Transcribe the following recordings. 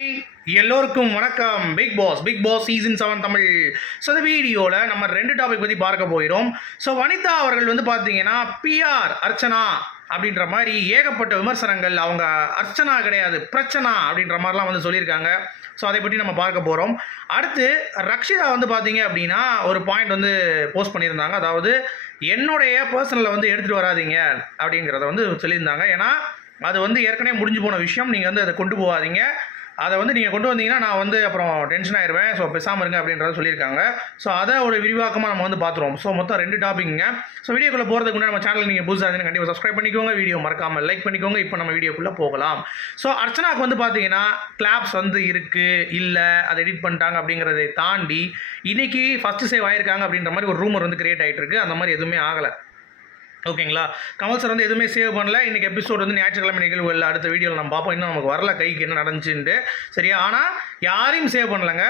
எல்லோருக்கும் வணக்கம். Bigg Boss season 7 Tamil. So இந்த வீடியோவில் நம்ம 2 டாபிக் பற்றி பார்க்க போயிடும். ஸோ வனிதா அவர்கள் வந்து பார்த்தீங்கன்னா பிஆர் அர்ச்சனா அப்படின்ற மாதிரி ஏகப்பட்ட விமர்சனங்கள், அவங்க அர்ச்சனா கிடையாது பிரச்சனா அப்படின்ற மாதிரிலாம் வந்து சொல்லியிருக்காங்க. ஸோ அதை பற்றி நம்ம பார்க்க போகிறோம். அடுத்து ரக்ஷிதா வந்து பார்த்தீங்க அப்படின்னா ஒரு பாயிண்ட் வந்து போஸ்ட் பண்ணியிருந்தாங்க. அதாவது என்னுடைய பர்சனலில் வந்து எடுத்துகிட்டு வராதிங்க அப்படிங்கிறத வந்து சொல்லியிருந்தாங்க. ஏன்னா அது வந்து ஏற்கனவே முடிஞ்சு போன விஷயம், நீங்கள் வந்து அதை கொண்டு போகாதீங்க, அதை வந்து நீங்கள் கொண்டு வந்தீங்கன்னா நான் வந்து அப்புறம் டென்ஷன் ஆயிடுவேன், ஸோ பேசாமல் இருங்க அப்படின்றத சொல்லியிருக்காங்க. ஸோ அதை ஒரு விரிவாக்கமாக நம்ம வந்து பார்த்துருவோம். ஸோ மொத்தம் 2 டாபிக்ங்க. ஸோ வீடியோக்குள்ளே போகிறதுக்கு முன்னாடி நம்ம சேனல் நீங்கள் புதுசாக இருந்தீங்க கண்டிப்பாக சப்ஸ்கிரைப் பண்ணிக்கோங்க, வீடியோ மறக்காமல் லைக் பண்ணிக்கோங்க. இப்போ நம்ம வீடியோக்குள்ளே போகலாம். ஸோ அர்ச்சனாவுக்கு வந்து பார்த்தீங்கன்னா கிளாப்ஸ் வந்து இருக்குது இல்லை அதை எடிட் பண்ணிட்டாங்க அப்படிங்கிறதை தாண்டி இன்றைக்கி ஃபஸ்ட்டு சேவ் ஆயிருக்காங்க அப்படின்ற மாதிரி ஒரு ரூமர் வந்து கிரியேட் ஆகிட்டு இருக்குது. அந்த மாதிரி எதுவுமே ஆகலை. ஓகேங்களா? கமல் சார் வந்து எதுவுமே சேவ் பண்ணல. இன்றைக்கி எபிசோட் வந்து ஞாயிற்றுக்கிழமை நிகழ்வுகள் அடுத்த வீடியோவில் நம்ம பார்ப்போம். இன்னும் நமக்கு வரல கைக்கு என்ன நடந்துச்சுன்ட்டு. சரியா? ஆனால் யாரையும் சேவ் பண்ணலங்க.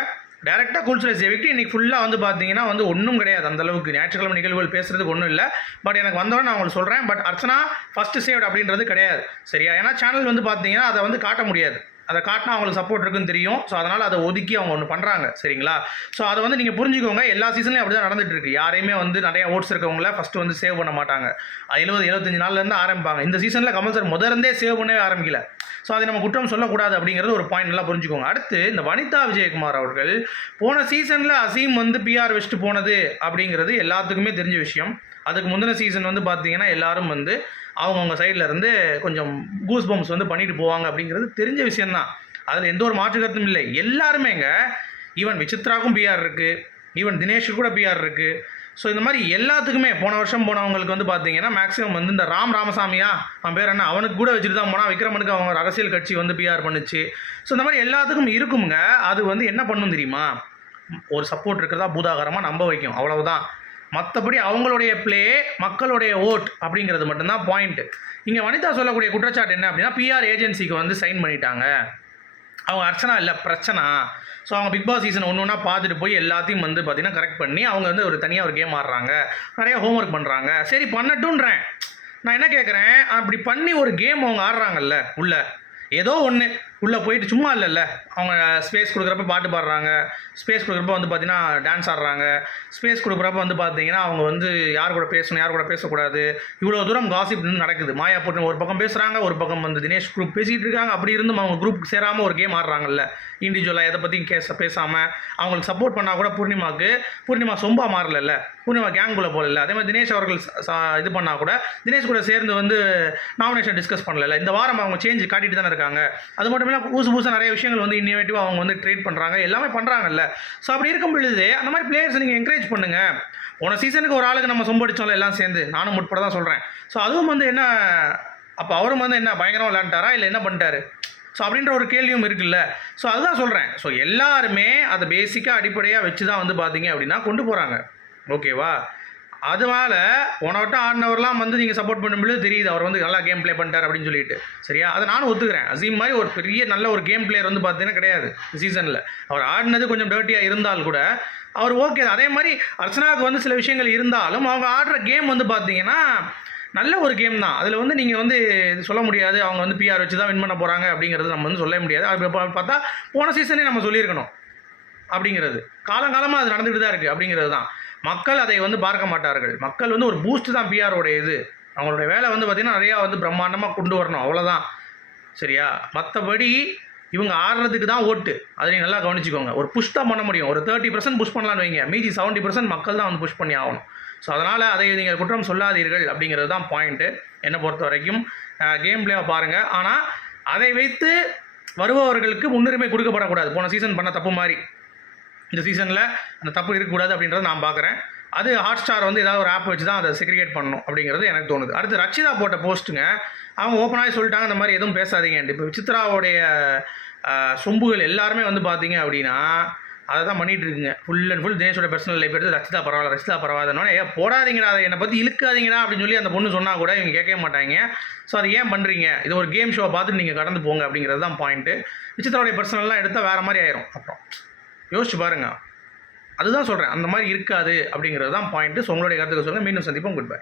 டேரெக்டாக குல்சுரை சேவிக்கிட்டு இன்றைக்கி ஃபுல்லாக வந்து பார்த்தீங்கன்னா வந்து ஒன்றும் கிடையாது. அந்தளவுக்கு ஞாயிற்றுக்கிழமை நிகழ்வுகள் பேசுகிறதுக்கு ஒன்றும் இல்லை. பட் எனக்கு வந்தவொடனே நான் உங்களுக்கு சொல்கிறேன். பட் அர்ச்சனா ஃபஸ்ட்டு சேவ்ட் அப்படின்றது கிடையாது. சரியா? ஏன்னா சேனல் வந்து பார்த்தீங்கன்னா அதை வந்து காட்ட முடியாது. அதை காட்டினா அவங்களுக்கு சப்போர்ட் இருக்குன்னு தெரியும். ஸோ அதனால் அதை ஒதுக்கி அவங்க ஒன்று பண்ணுறாங்க. சரிங்களா? ஸோ அதை வந்து நீங்கள் புரிஞ்சுக்கோங்க. எல்லா சீசன்லையும் அப்படி தான் நடந்துட்டு இருக்கு. யாரையுமே வந்து நிறைய ஓட்ஸ் இருக்கவங்கள ஃபஸ்ட்டு வந்து சேவ் பண்ண மாட்டாங்க. 70-75 நாள்லேருந்து ஆரம்பிப்பாங்க. இந்த சீசனில் கமல் சார் முதலிருந்தே சேவ் பண்ணவே ஆரம்பிக்கல. ஸோ அதை நம்ம குற்றம் சொல்லக்கூடாது அப்படிங்கிறது ஒரு பாயிண்ட் நல்லா புரிஞ்சுக்கோங்க. அடுத்து இந்த வனிதா விஜயகுமார் அவர்கள் போன சீசனில் அசீம் வந்து பிஆர் வச்சுட்டு போனது அப்படிங்கிறது எல்லாத்துக்குமே தெரிஞ்ச விஷயம். அதுக்கு முந்தின சீசன் வந்து பார்த்தீங்கன்னா எல்லாரும் வந்து அவங்கவுங்க சைடில் இருந்து கொஞ்சம் கூஸ் பம்ப்ஸ் வந்து பண்ணிட்டு போவாங்க அப்படிங்கிறது தெரிஞ்ச விஷயந்தான். அதில் எந்த ஒரு மாற்று கருத்தும் இல்லை. எல்லாருமேங்க, ஈவன் விசித்ராவுக்கும் பிஆர் இருக்குது, ஈவன் தினேஷுக்கு கூட பிஆர் இருக்குது. ஸோ இந்த மாதிரி எல்லாத்துக்குமே போன வருஷம் போனவங்களுக்கு வந்து பார்த்தீங்கன்னா மேக்ஸிமம் வந்து இந்த ராமசாமியா அவன் பேர் என்ன, அவனுக்கு கூட வச்சுட்டு தான் போனால் விக்ரமனுக்கு அவங்க அரசியல் கட்சி வந்து பிஆர் பண்ணுச்சு. ஸோ இந்த மாதிரி எல்லாத்துக்கும் இருக்குங்க. அது வந்து என்ன பண்ணும் தெரியுமா? ஒரு சப்போர்ட் இருக்கிறதா பூதாகரமாக நம்ப வைக்கும், அவ்வளவுதான். மற்றபடி அவங்களுடைய ப்ளே, மக்களுடைய ஓட் அப்படிங்கிறது மட்டும்தான் பாயிண்ட்டு. இங்கே வனிதா சொல்லக்கூடிய குற்றச்சாட்டு என்ன அப்படின்னா, பிஆர் ஏஜென்சிக்கு வந்து சைன் பண்ணிட்டாங்க, அவங்க அர்ச்சனா இல்லை பிரச்சனை. ஸோ அவங்க பிக் பாஸ் சீசன் ஒன்று ஒன்றா பார்த்துட்டு போய் எல்லாத்தையும் வந்து பார்த்திங்கன்னா கரெக்ட் பண்ணி அவங்க வந்து ஒரு தனியாக ஒரு கேம் ஆடுறாங்க, நிறைய ஹோம்ஒர்க் பண்ணுறாங்க. சரி பண்ணட்டுன்றேன். நான் என்ன கேட்குறேன், அப்படி பண்ணி ஒரு கேம் அவங்க ஆடுறாங்கல்ல, உள்ள ஏதோ ஒன்று உள்ளே போயிட்டு சும்மா இல்லைல்ல, அவங்க ஸ்பேஸ் கொடுக்குறப்ப பாட்டு பாடுறாங்க, ஸ்பேஸ் கொடுக்குறப்ப வந்து பார்த்திங்கன்னா டான்ஸ் ஆடுறாங்க, ஸ்பேஸ் கொடுக்குறப்ப வந்து பார்த்திங்கன்னா அவங்க வந்து யார் கூட பேசணும் யார் கூட பேசக்கூடாது, இவ்வளோ தூரம் காசிப் நடக்குது. மாயா போட்டு ஒரு பக்கம் பேசுகிறாங்க, ஒரு பக்கம் வந்து தினேஷ் குரூப் பேசிகிட்டு இருக்காங்க. அப்படி இருந்தும் அவங்க குரூப்புக்கு சேராமல் ஒரு கேம் ஆடுறாங்கல்ல, இண்டிவிஜுவலாக எதை பற்றியும் பேசாமல் அவங்களுக்கு சப்போர்ட் பண்ணால் கூட பூர்ணிமா சொம்பா மாறல, பூர்ணிமா கேங்குள்ளே போகல. அதே மாதிரி தினேஷ் அவர்கள் இது பண்ணால் கூட தினேஷ் கூட சேர்ந்து வந்து நாமினேஷன் டிஸ்கஸ் பண்ணல. இந்த வாரம் அவங்க சேஞ்ச் காட்டிட்டு தானே இருக்காங்க. அது மட்டும் இல்லாமல் புதுசாக நிறைய விஷயங்கள் வந்து இன்னோவேட்டிவாக அவங்க வந்து ட்ரீட் பண்ணுறாங்க, எல்லாமே பண்ணுறாங்கல்ல. ஸோ அப்படி இருக்கும் பொழுது அந்த மாதிரி பிளேயர்ஸ் நீங்கள் என்கரேஜ் பண்ணுங்கள். போன சீசனுக்கு ஒரு ஆளுக்கு நம்ம சொம்படிச்சோம்ல எல்லாம் சேர்ந்து, நானும் உட்பட தான் சொல்கிறேன். ஸோ அதுவும் வந்து என்ன, அப்போ அவரும் வந்து என்ன பயங்கரமாக விளையாண்டாரா இல்லை என்ன பண்ணிட்டாரு? ஸோ அப்படின்ற ஒரு கேள்வியும் இருக்குல்ல. ஸோ அதுதான் சொல்கிறேன். ஸோ எல்லாருமே அதை பேசிக்காக அடிப்படையாக வச்சு தான் வந்து பார்த்தீங்க அப்படின்னா கொண்டு போகிறாங்க. ஓகேவா? அதனால போனவட்டம் ஆடினவர்லாம் வந்து நீங்கள் சப்போர்ட் பண்ணும்போது தெரியுது அவர் வந்து நல்லா கேம் ப்ளே பண்ணிட்டார் அப்படின்னு சொல்லிட்டு. சரியா? அதை நானும் ஒத்துக்கிறேன். அசீம் மாதிரி ஒரு பெரிய நல்ல ஒரு கேம் பிளேயர் வந்து பார்த்தீங்கன்னா கிடையாது சீசனில். அவர் ஆடினது கொஞ்சம் டர்ட்டியாக இருந்தால் கூட அவர் ஓகே. அதே மாதிரி அர்ச்சனாவுக்கு வந்து சில விஷயங்கள் இருந்தாலும் அவங்க ஆடுற கேம் வந்து பார்த்தீங்கன்னா நல்ல ஒரு கேம் தான். அதில் வந்து நீங்கள் வந்து சொல்ல முடியாது அவங்க வந்து பிஆர் வச்சு தான் வின் பண்ண போகிறாங்க அப்படிங்கிறது நம்ம வந்து சொல்ல முடியாது. அது பார்த்தா போன சீசனே நம்ம சொல்லியிருக்கணும் அப்படிங்கிறது. காலங்காலமாக அது நடந்துகிட்டு தான் இருக்குது அப்படிங்கிறது தான். மக்கள் அதை வந்து பார்க்க மாட்டார்கள். மக்கள் வந்து ஒரு பூஸ்ட் தான் பிஆரோடைய இது. அவங்களுடைய வேலை வந்து பார்த்திங்கன்னா நிறையா வந்து பிரம்மாண்டமாக கொண்டு வரணும், அவ்வளோதான். சரியா? மற்றபடி இவங்க ஆடுறதுக்கு தான் ஓட்டு. அதை நீங்கள் நல்லா கவனிச்சிக்கோங்க. ஒரு புஷ் தான் பண்ண முடியும். ஒரு 30% புஷ் பண்ணலான்னு வைங்க, மீதி 70% மக்கள் தான் வந்து புஷ் பண்ணி ஆகணும். ஸோ அதனால் அதை நீங்கள் குற்றம் சொல்லாதீர்கள் அப்படிங்கிறது தான் பாயிண்ட்டு என்னை பொறுத்த வரைக்கும். கேம் பிளேவை பாருங்கள். ஆனால் அதை வைத்து வருபவர்களுக்கு முன்னுரிமை கொடுக்கப்படக்கூடாது. போன சீசன் பண்ண தப்பு மாதிரி இந்த சீசனில் அந்த தப்பு இருக்கக்கூடாது அப்படின்றத நான் பார்க்குறேன். அது ஹாட் ஸ்டார் வந்து ஏதாவது ஒரு ஆப் வச்சு தான் அதை செக்ரிகேட் பண்ணணும் அப்படிங்கிறது எனக்கு தோணுது. அடுத்து ரக்ஷிதா போட்ட போஸ்ட்டுங்க, அவங்க ஓப்பனாகவே சொல்லிட்டாங்க இந்த மாதிரி எதுவும் பேசாதீங்கன்ட்டு. இப்போ விசித்ராவுடைய சொம்புகள் எல்லாருமே வந்து பார்த்தீங்க அப்படின்னா அதை தான் பண்ணிகிட்டு இருக்குங்க. ஃபுல் அண்ட் ஃபுல் தினேஷோட பர்சனல் லைஃப் எடுத்து ரக்ஷிதா பரவாயில்லன்னு போடாதீங்கடா, அதை என்னை பற்றி இழுக்காதீங்கடா அப்படின்னு சொல்லி அந்த பொண்ணு சொன்னால் கூட இவங்க கேட்கவே மாட்டாங்க. ஸோ அதை ஏன் பண்ணுறீங்க? இது ஒரு கேம் ஷோவை பார்த்துட்டு நீங்கள் கடந்து போங்க அப்படிங்கிறது தான் பாயிண்ட்டு. விசித்ராவுடைய பர்சனல்லாம் எடுத்தால் வேறு மாதிரி ஆயிரும். அப்புறம் யோசிச்சு பாருங்கள். அதுதான் சொல்கிறேன், அந்த மாதிரி இருக்காது அப்படிங்கிறது தான் பாயிண்ட்டு. ஸோ உங்களுடைய கருத்துக்கள் சொல்லுங்கள். மீண்டும் சந்திப்போம். Good bye.